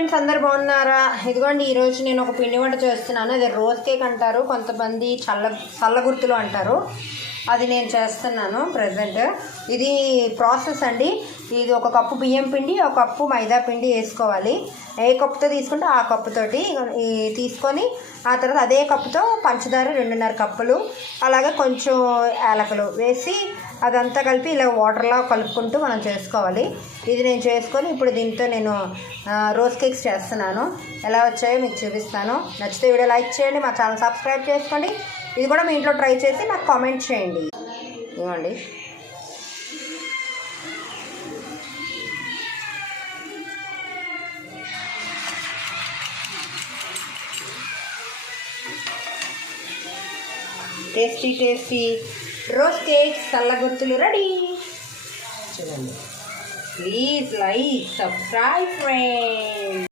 Friends అందరు బాగున్నారా? ఇదిగోండి ఈరోజు నేను ఒక పిండి వంట చేస్తున్నాను. అది రోజ్ కేక్ అంటారు, కొంతమంది చల్ల గుర్తులు అంటారు. అది నేను చేస్తున్నాను ప్రజెంట్. ఇది ప్రాసెస్ అండి. ఇది ఒక కప్పు బియ్యం పిండి, ఒక కప్పు మైదా పిండి వేసుకోవాలి. ఏ కప్పుతో తీసుకుంటే ఆ కప్పుతోటి తీసుకొని ఆ తర్వాత అదే కప్పుతో పంచదార 2.5 కప్పులు, అలాగే కొంచెం యాలకులు వేసి అదంతా కలిపి ఇలా వాటర్లా కలుపుకుంటూ మనం చేసుకోవాలి. ఇది నేను చేసుకొని ఇప్పుడు దీంతో నేను రోజ్ కేక్స్ చేస్తున్నాను. ఎలా వచ్చాయో మీకు చూపిస్తాను. నచ్చితే వీడియో లైక్ చేయండి, మా ఛానల్ సబ్స్క్రైబ్ చేసుకోండి. ఇది కూడా మీ ఇంట్లో ట్రై చేసి నాకు కామెంట్ చేయండి. ఇవ్వండి, టేస్టీ టేస్టీ రోజ్ కేక్స్ చల్ల గుర్తులు రెడీ. చూడండి, ప్లీజ్ లైక్ సబ్స్క్రైబ్ ఫ్రెండ్స్.